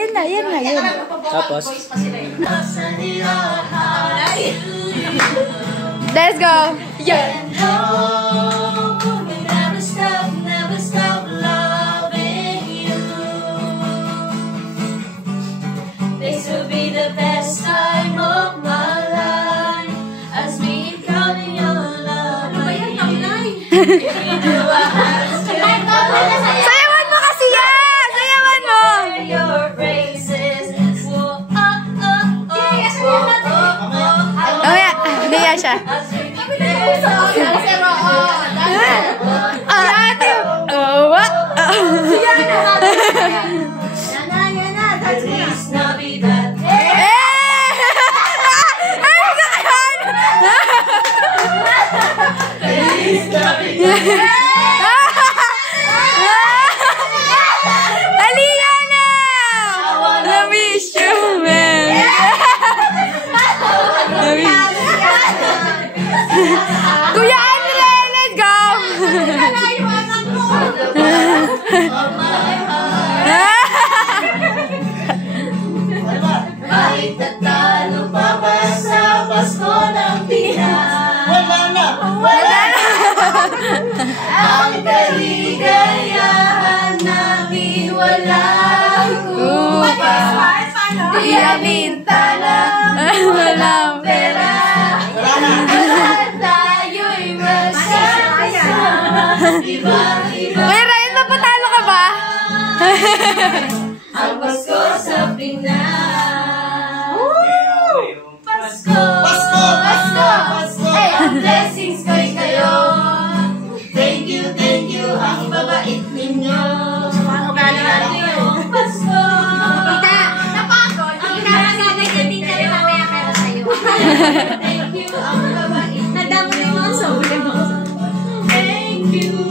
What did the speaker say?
Yan na. Tapos? Let's go! Yeah! This will be the best time of my life as we encounter your love. Sayawan mo kasi yan! Sayawan mo! Your races. Oh yeah, naya siya. Kuya Andre, let's go! Kahit natalo pa ba sa Pasko ng Pinas? Wala na! Ang kaligayahan namin walang kupas. Di amintana, walang pera. Lahat tayo'y magsasama. Ibang-iba. Kuya Ryan, napatalo ka ba? Ang Pasko sa Pinas. Pasko! Hey, ang blessings kay kayo. Thank you, ang babait ninyo. Pasko! Napagod. Hindi na mamaya pera sa'yo. Thank you, ang babait. Nadamo yung mga soul mo. Thank you.